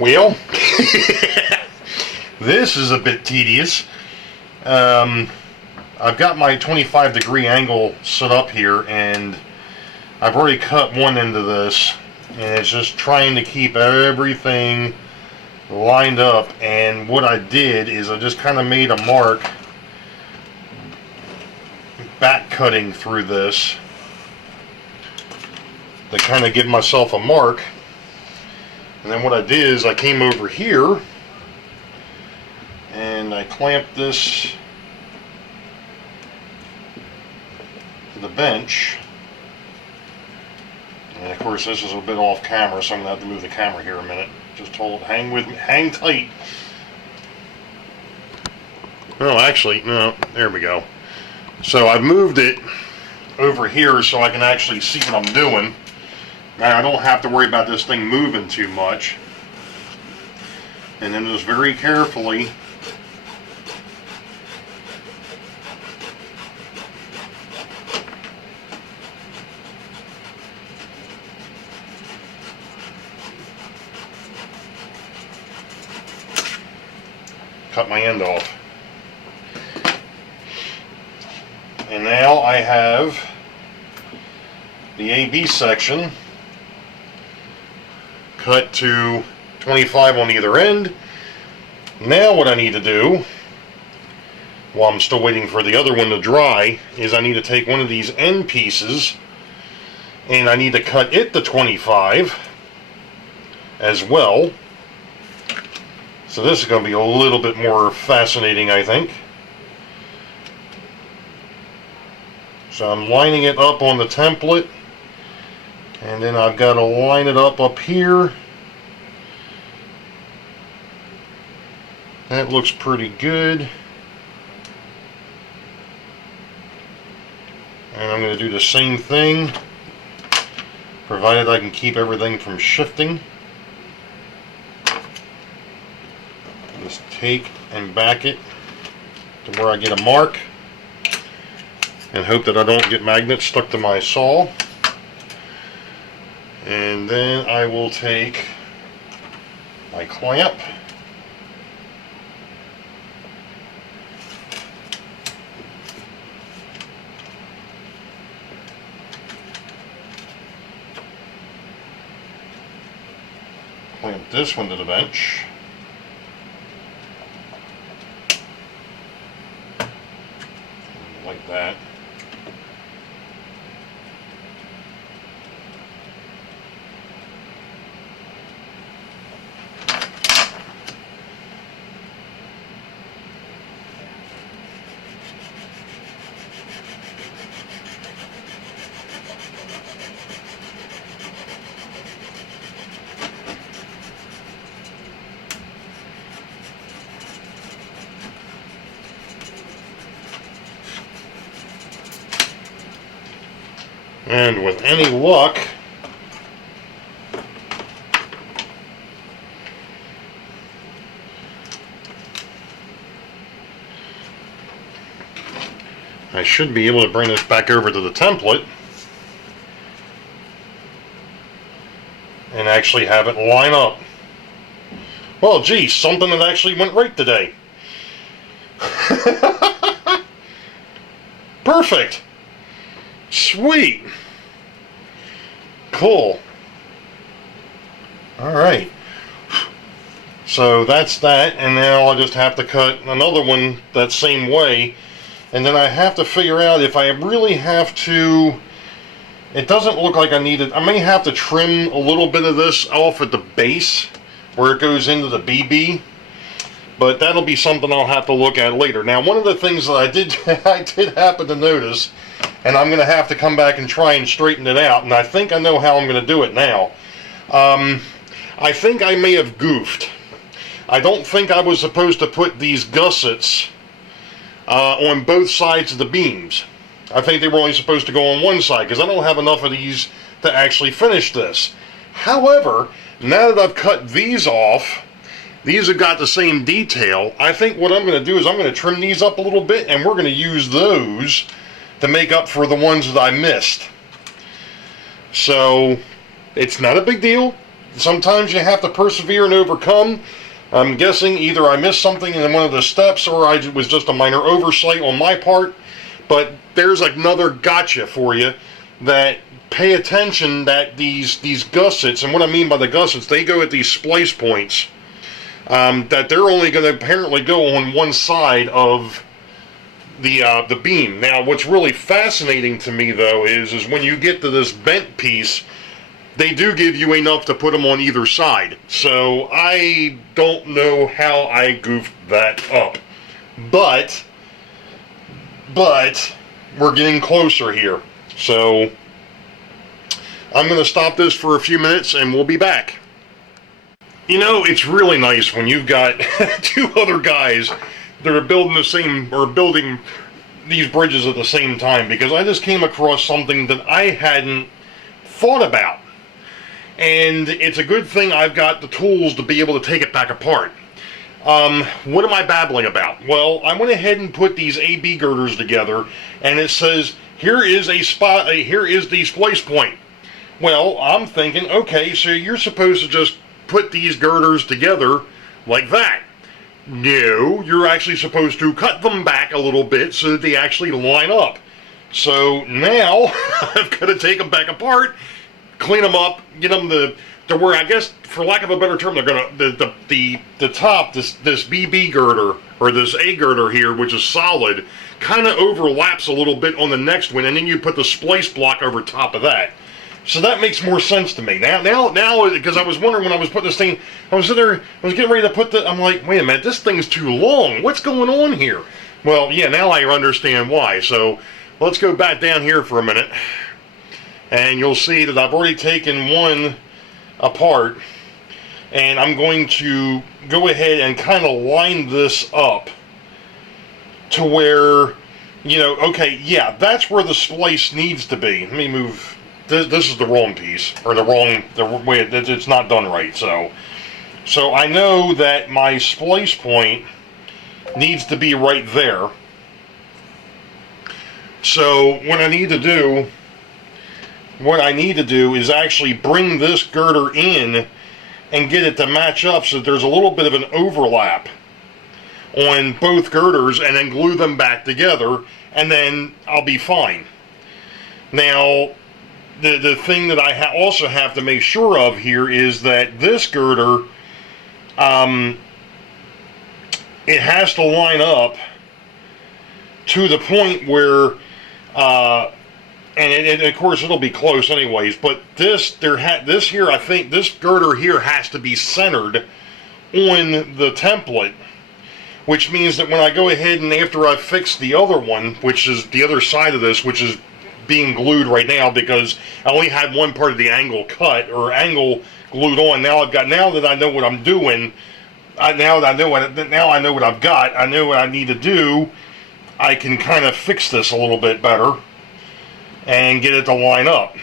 Well, this is a bit tedious. I've got my 25-degree angle set up here, and I've already cut one end of this, and it's just trying to keep everything lined up. And what I did is I just kind of made a mark back cutting through this to kind of give myself a mark. And then what I did is I came over here and I clamped this to the bench. And of course this is a bit off camera, so I'm going to have to move the camera here a minute. Just hang with me, hang tight. Oh, actually, no, there we go. So I've moved it over here so I can actually see what I'm doing. Now I don't have to worry about this thing moving too much. And then just very carefully cut my end off. And now I have the AB section cut to 25 on either end. Now what I need to do, while I'm still waiting for the other one to dry, is I need to take one of these end pieces and I need to cut it to 25 as well. So this is going to be a little bit more fascinating, I think. So I'm lining it up on the template, and then I've got to line it up here. That looks pretty good. And I'm going to do the same thing, provided I can keep everything from shifting. Just take and back it to where I get a mark, and hope that I don't get magnets stuck to my saw. And then I will take my clamp, clamp this one to the bench. Like that. And with any luck, I should be able to bring this back over to the template and actually have it line up. Well, geez, something that actually went right today. Perfect. Sweet. Cool. Alright. So that's that, and now I'll just have to cut another one that same way, and then I have to figure out if I really have to. It doesn't look like I need it. I may have to trim a little bit of this off at the base where it goes into the BB, but that'll be something I'll have to look at later. Now, one of the things that I did happen to notice, and I'm going to have to come back and try and straighten it out, and I think I know how I'm going to do it now. I think I may have goofed. I don't think I was supposed to put these gussets on both sides of the beams. I think they were only supposed to go on one side, because I don't have enough of these to actually finish this. However, now that I've cut these off, these have got the same detail. I think what I'm going to do is I'm going to trim these up a little bit, and we're going to use those to make up for the ones that I missed. So it's not a big deal. sometimes you have to persevere and overcome. I'm guessing either I missed something in one of the steps or it was just a minor oversight on my part. But there's another gotcha for you, that pay attention that these gussets, and what I mean by the gussets, they go at these splice points, that they're only going to apparently go on one side of the beam. Now, what's really fascinating to me, though, is when you get to this bent piece, they do give you enough to put them on either side. So I don't know how I goofed that up. But we're getting closer here. So I'm going to stop this for a few minutes and we'll be back. You know, it's really nice when you've got two other guys that are building building these bridges at the same time, because I just came across something that I hadn't thought about. And it's a good thing I've got the tools to be able to take it back apart. What am I babbling about? Well, I went ahead and put these AB girders together, and it says, here is here is the splice point. Well, I'm thinking, okay, so you're supposed to just put these girders together like that. No, you're actually supposed to cut them back a little bit so that they actually line up. So now I've got to take them back apart, clean them up, get them to where, I guess, for lack of a better term, they're gonna the top, this BB girder or this A girder here, which is solid, kind of overlaps a little bit on the next one, and then you put the splice block over top of that. So that makes more sense to me now, because I was wondering when I was putting this thing, I was getting ready to put I'm like, wait a minute, this thing's too long. What's going on here? Well, yeah, now I understand why. So let's go back down here for a minute, and you'll see that I've already taken one apart, and I'm going to go ahead and kind of line this up to where, you know, okay, yeah, that's where the splice needs to be. Let me move. This is the wrong piece, or the way it's not done right. So I know that my splice point needs to be right there. So what I need to do is actually bring this girder in and get it to match up so that there's a little bit of an overlap on both girders, and then glue them back together, and then I'll be fine. Now, the thing that I also have to make sure of here is that this girder, it has to line up to the point where, and of course it'll be close anyways, but this here, I think this girder here has to be centered on the template, which means that when I go ahead and after I fix the other one, which is the other side of this, which is being glued right now because I only had one part of the angle cut or angle glued on. Now that I know what I'm doing, now I know what I've got, I know what I need to do, I can kind of fix this a little bit better and get it to line up.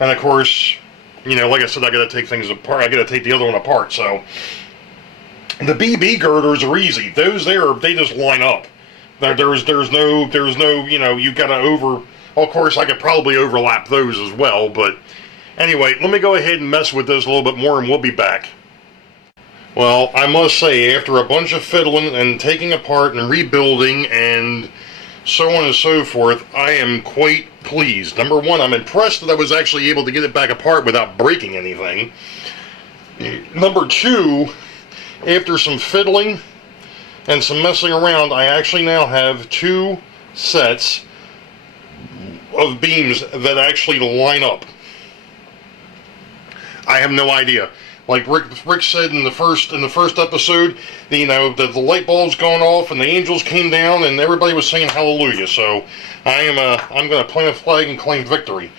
And of course, you know, like I said, I got to take things apart. I got to take the other one apart. So the BB girders are easy. Those there, they just line up. There's no, you know, you got to of course, I could probably overlap those as well, but anyway, let me go ahead and mess with this a little bit more and we'll be back. Well, I must say, after a bunch of fiddling and taking apart and rebuilding and so on and so forth, I am quite pleased. Number one, I'm impressed that I was actually able to get it back apart without breaking anything. Number two, after some fiddling and some messing around, I actually now have two sets of beams that actually line up. I have no idea. Like Rick said in the first episode, the light bulbs going off and the angels came down and everybody was singing hallelujah. So I'm going to plant a flag and claim victory.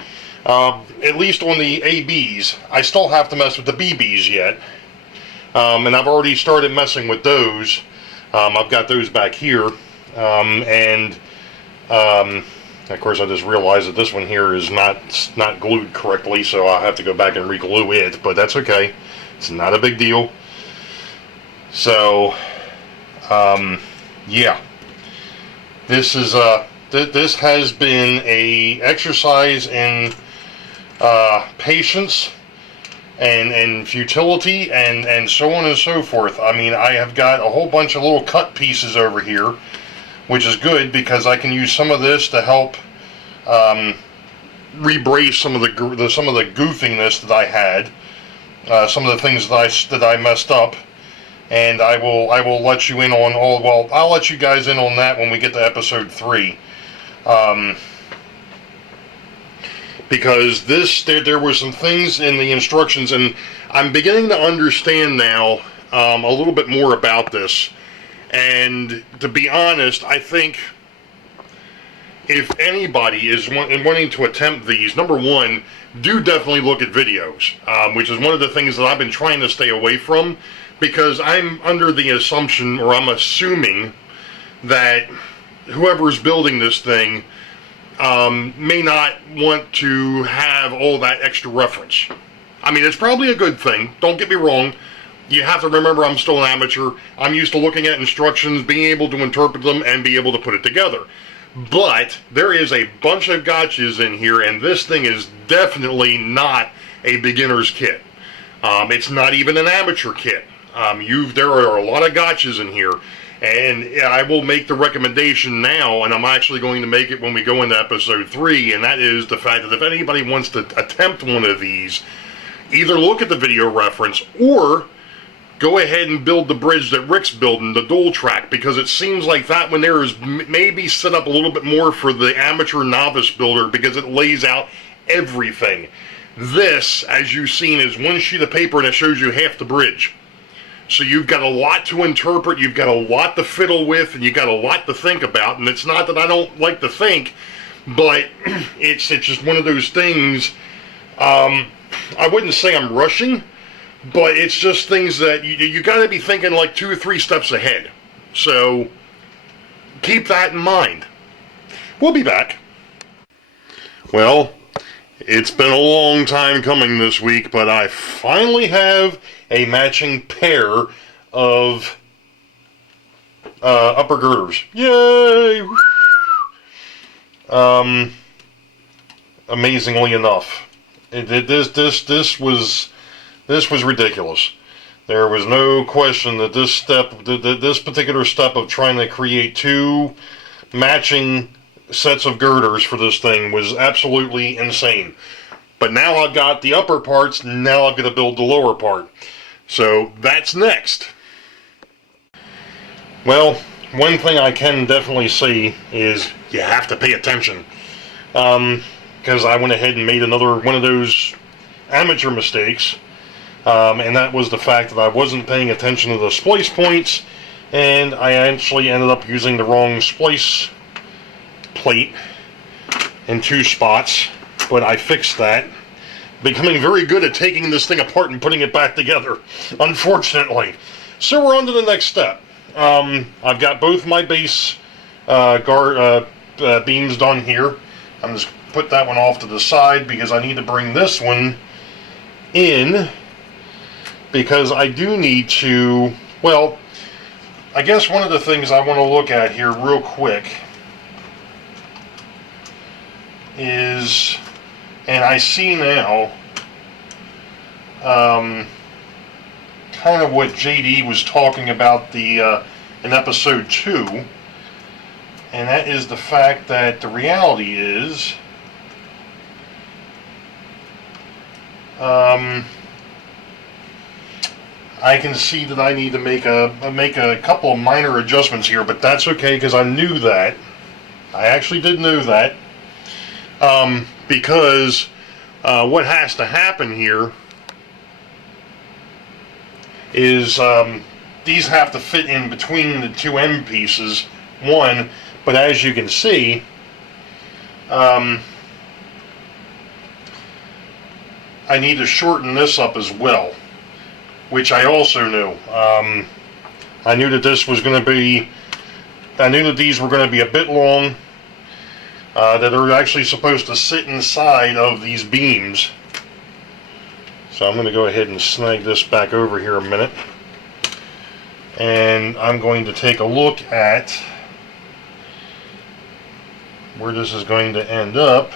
At least on the ABs. I still have to mess with the BBs yet, and I've already started messing with those. I've got those back here, and of course I just realized that this one here is not glued correctly, so I'll have to go back and re-glue it, but that's okay. It's not a big deal. So, yeah, this has been a exercise in patience and futility and so on and so forth. I mean, I have got a whole bunch of little cut pieces over here, which is good because I can use some of this to help rebrace some of the goofiness that I had, some of the things that I messed up, and I will let you in on all. Well, I'll let you guys in on that when we get to episode 3. Because there were some things in the instructions, and I'm beginning to understand now a little bit more about this. And to be honest, I think if anybody is wanting to attempt these, number one, do definitely look at videos, which is one of the things that I've been trying to stay away from, because I'm under the assumption, or I'm assuming, that whoever's building this thing may not want to have all that extra reference. I mean, it's probably a good thing, don't get me wrong. You have to remember I'm still an amateur. I'm used to looking at instructions, being able to interpret them, and be able to put it together. But there is a bunch of gotchas in here, and this thing is definitely not a beginner's kit. It's not even an amateur kit. There are a lot of gotchas in here, and I will make the recommendation now, and I'm actually going to make it when we go into episode 3, and that is the fact that if anybody wants to attempt one of these, either look at the video reference, or go ahead and build the bridge that Rick's building, the dual track, because it seems like that one there is maybe set up a little bit more for the amateur novice builder, because it lays out everything. This, as you've seen, is one sheet of paper and it shows you half the bridge. So you've got a lot to interpret, you've got a lot to fiddle with, and you've got a lot to think about. And it's not that I don't like to think, but it's just one of those things. I wouldn't say I'm rushing, but it's just things that you got to be thinking like 2 or 3 steps ahead. So keep that in mind. We'll be back. Well, it's been a long time coming this week, but I finally have a matching pair of upper girders. Yay! Amazingly enough, this was ridiculous. There was no question that this particular step of trying to create 2 matching sets of girders for this thing was absolutely insane. But now I've got the upper parts, now I've got to build the lower part. So that's next. Well, one thing I can definitely say is you have to pay attention. Because I went ahead and made another one of those amateur mistakes. And that was the fact that I wasn't paying attention to the splice points, and I actually ended up using the wrong splice plate in 2 spots, but I fixed that. Becoming very good at taking this thing apart and putting it back together, unfortunately. So we're on to the next step. I've got both my base beams done here. I'm just put that one off to the side because I need to bring this one in, because I do need to, well, I guess one of the things I want to look at here real quick is, and I see now kind of what JD was talking about in episode 2, and that is the fact that the reality is I can see that I need to make a couple of minor adjustments here, but that's okay because I knew that. I actually did know that. Because what has to happen here is these have to fit in between the 2 end pieces, one, but as you can see, I need to shorten this up as well, which I also knew. I knew that this was going to be, I knew that these were going to be a bit long, that are actually supposed to sit inside of these beams. So I'm going to go ahead and snag this back over here a minute, and I'm going to take a look at where this is going to end up.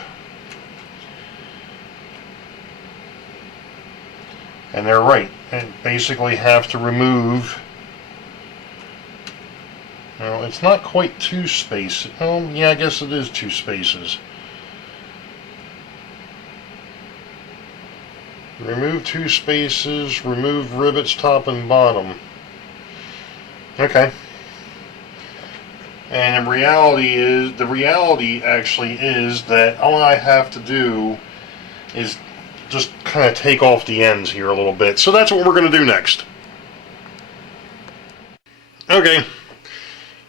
And they're right. I basically have to remove, well, it's not quite 2 spaces. Oh, yeah, I guess it is 2 spaces. Remove 2 spaces, remove rivets top and bottom. Okay. And the reality actually is that all I have to do is just kind of take off the ends here a little bit. So that's what we're going to do next. Okay,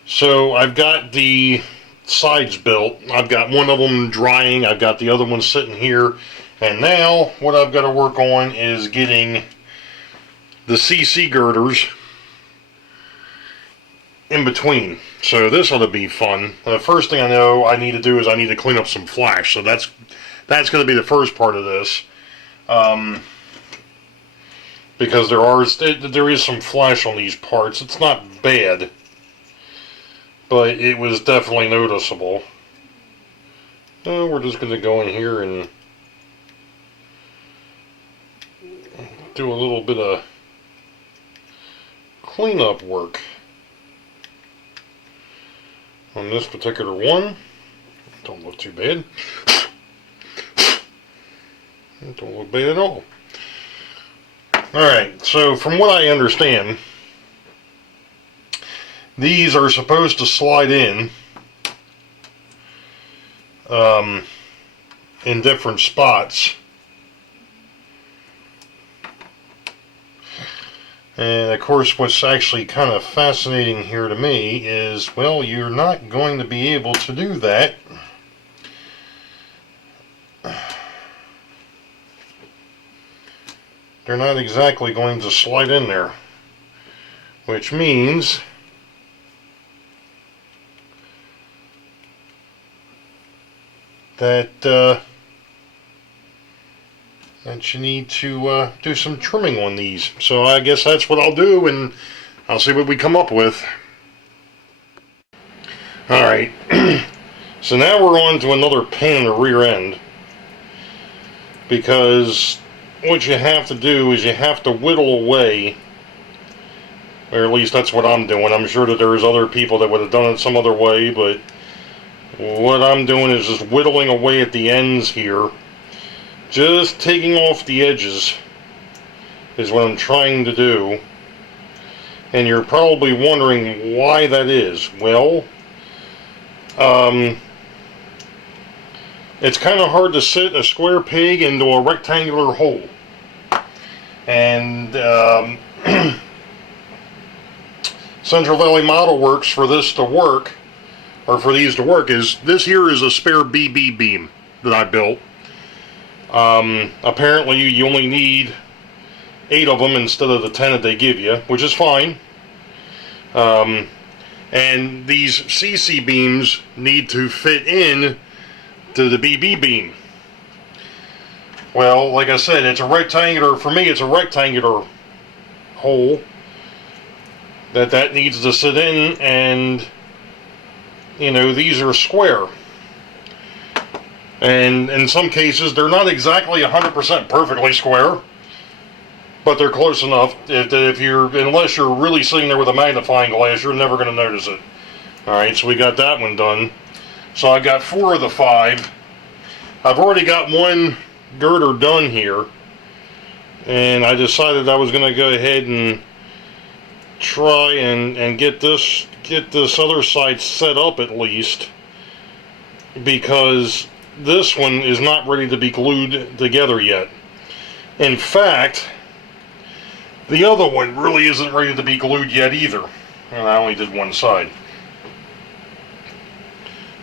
so I've got the sides built. I've got one of them drying. I've got the other one sitting here. And now what I've got to work on is getting the CC girders in between. So this ought to be fun. The first thing I know I need to do is I need to clean up some flash. So that's going to be the first part of this. Because there is some flash on these parts. It's not bad, but it was definitely noticeable. Oh, we're just going to go in here and do a little bit of cleanup work on this particular one. Don't look too bad. Don't look bad at all. Alright, so from what I understand, these are supposed to slide in different spots. And of course, what's actually kind of fascinating here to me is, well, you're not going to be able to do that. They're not exactly going to slide in there, which means that that you need to do some trimming on these. So I guess that's what I'll do, and I'll see what we come up with. Alright, so now we're on to another pain in the rear end, because what you have to do is you have to whittle away, or at least that's what I'm doing. I'm sure that there's other people that would have done it some other way, but what I'm doing is just whittling away at the ends here. Just taking off the edges is what I'm trying to do. And you're probably wondering why that is. Well, it's kind of hard to sit a square peg into a rectangular hole. And Central Valley Model Works, for this to work, or for these to work, is this here is a spare BB beam that I built. Apparently you only need 8 of them instead of the 10 that they give you, which is fine. And these CC beams need to fit in to the BB beam. Well, like I said, it's a rectangular, for me it's a rectangular hole that needs to sit in, and you know, these are square. And in some cases, they're not exactly 100% perfectly square, but they're close enough. Unless you're really sitting there with a magnifying glass, you're never going to notice it. Alright, so we got that one done. So I got 4 of the 5. I've already got one girder done here, and I decided I was going to go ahead and try and get this other side set up at least, because this one is not ready to be glued together yet. In fact, the other one really isn't ready to be glued yet either, and I only did one side.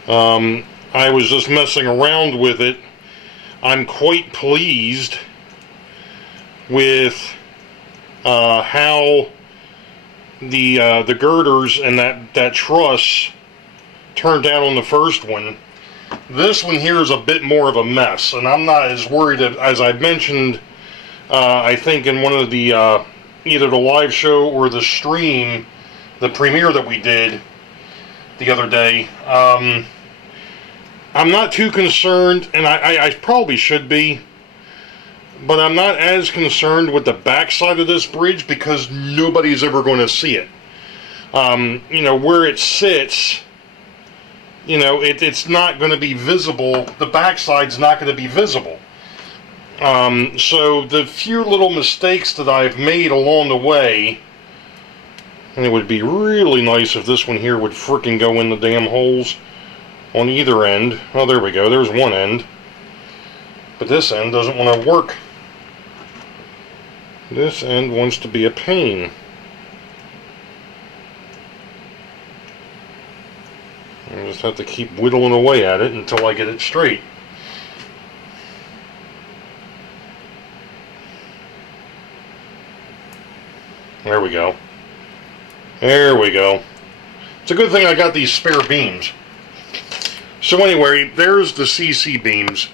I was just messing around with it. I'm quite pleased with how the girders and that truss turned out on the first one. This one here is a bit more of a mess, and I'm not as worried as I mentioned, I think in one of the either the live show or the stream, the premiere that we did the other day. I'm not too concerned, and I probably should be, but I'm not as concerned with the backside of this bridge because nobody's ever going to see it. You know, where it sits, you know, it's not going to be visible. The backside's not going to be visible. So the few little mistakes that I've made along the way, and it would be really nice if this one here would frickin' go in the damn holes on either end. Oh, there we go. There's one end. But this end doesn't want to work. This end wants to be a pain. I just have to keep whittling away at it until I get it straight. There we go. There we go. It's a good thing I got these spare beams. So anyway, there's the CC beams.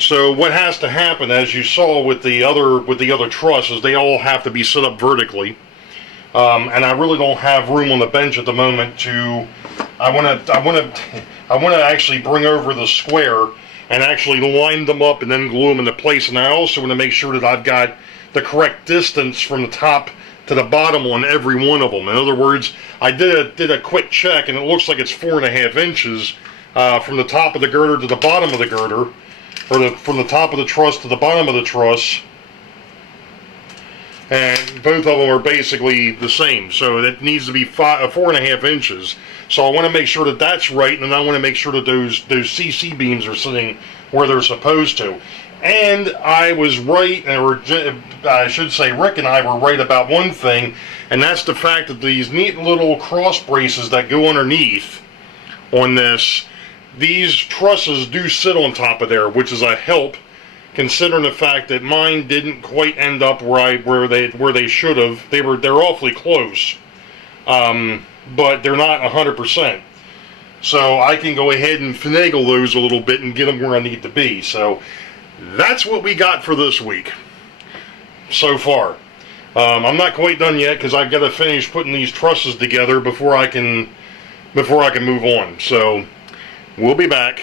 So what has to happen, as you saw with the other trusses, they all have to be set up vertically. And I really don't have room on the bench at the moment to. I want to actually bring over the square and actually line them up and then glue them into place. And I also want to make sure that I've got the correct distance from the top to the bottom on every one of them. In other words, I did a quick check, and it looks like it's 4.5 inches from the top of the girder to the bottom of the girder, or from the top of the truss to the bottom of the truss. And both of them are basically the same, so it needs to be 4.5 inches. So I want to make sure that that's right, and I want to make sure that those CC beams are sitting where they're supposed to. And I was right, or I should say Rick and I were right about one thing, and that's the fact that these neat little cross braces that go underneath on this, these trusses do sit on top of there, which is a help, considering the fact that mine didn't quite end up where they should have. They're awfully close, but they're not 100%. So I can go ahead and finagle those a little bit and get them where I need to be. So that's what we got for this week so far. I'm not quite done yet because I've got to finish putting these trusses together before I can move on. So we'll be back.